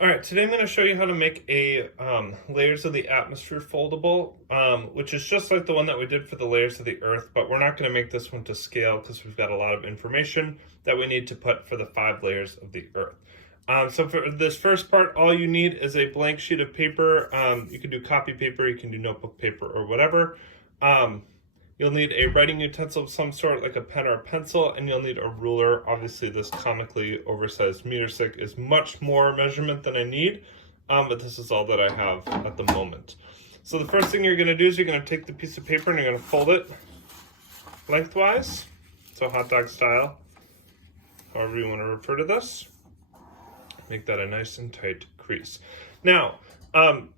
All right, today I'm going to show you how to make a layers of the atmosphere foldable, which is just like the one that we did for the layers of the earth, but we're not going to make this one to scale because we've got a lot of information that we need to put for the 5 layers of the earth. So for this first part, all you need is a blank sheet of paper. You can do copy paper, you can do notebook paper or whatever. You'll need a writing utensil of some sort, like a pen or a pencil, and you'll need a ruler. Obviously, this comically oversized meter stick is much more measurement than I need, but this is all that I have at the moment. So the first thing you're going to do is you're going to take the piece of paper and you're going to fold it lengthwise, so hot dog style, however you want to refer to this. Make that a nice and tight crease. Now,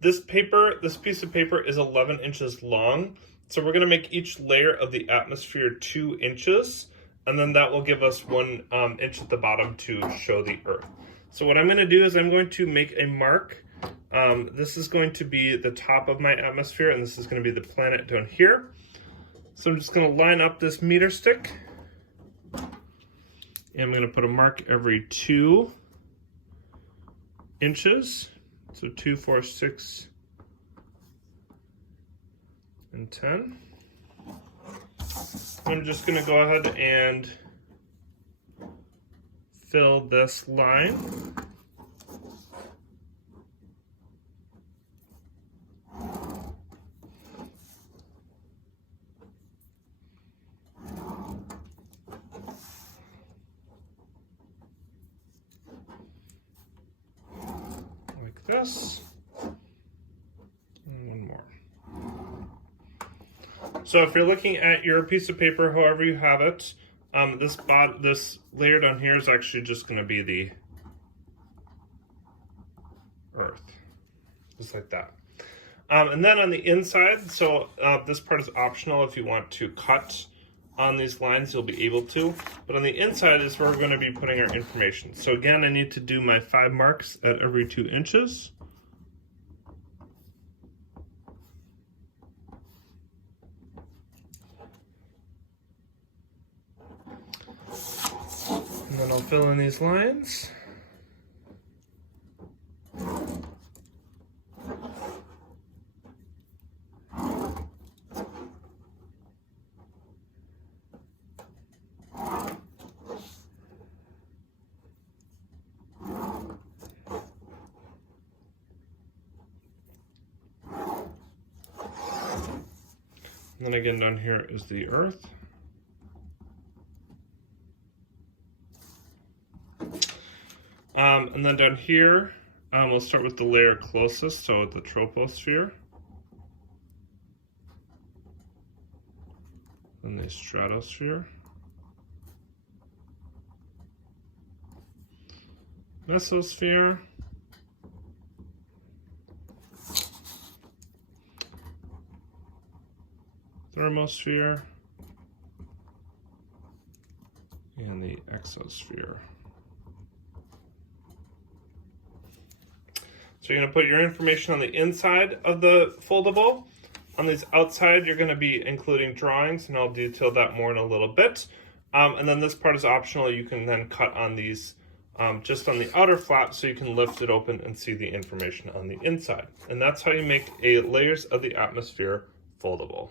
this piece of paper is 11 inches long. So we're going to make each layer of the atmosphere 2 inches, and then that will give us 1 inch at the bottom to show the earth. So what I'm going to do is I'm going to make a mark. This is going to be the top of my atmosphere, and this is going to be the planet down here. So I'm just going to line up this meter stick, and I'm going to put a mark every 2 inches. So 2, 4, 6, and 10. I'm just going to go ahead and fill this line. Like this. And one more. So if you're looking at your piece of paper, however you have it, this layer down here is actually just going to be the earth, just like that. And then on the inside, so this part is optional. If you want to cut on these lines, you'll be able to. But on the inside is where we're going to be putting our information. So again, I need to do my 5 marks at every 2 inches. And then I'll fill in these lines. And then again down here is the earth. And then down here, we'll start with the layer closest, so the troposphere. Then the stratosphere. Mesosphere. Thermosphere. And the exosphere. So you're going to put your information on the inside of the foldable. On these outside, you're going to be including drawings, and I'll detail that more in a little bit. And then this part is optional. You can then cut on these just on the outer flap so you can lift it open and see the information on the inside. And that's how you make a layers of the atmosphere foldable.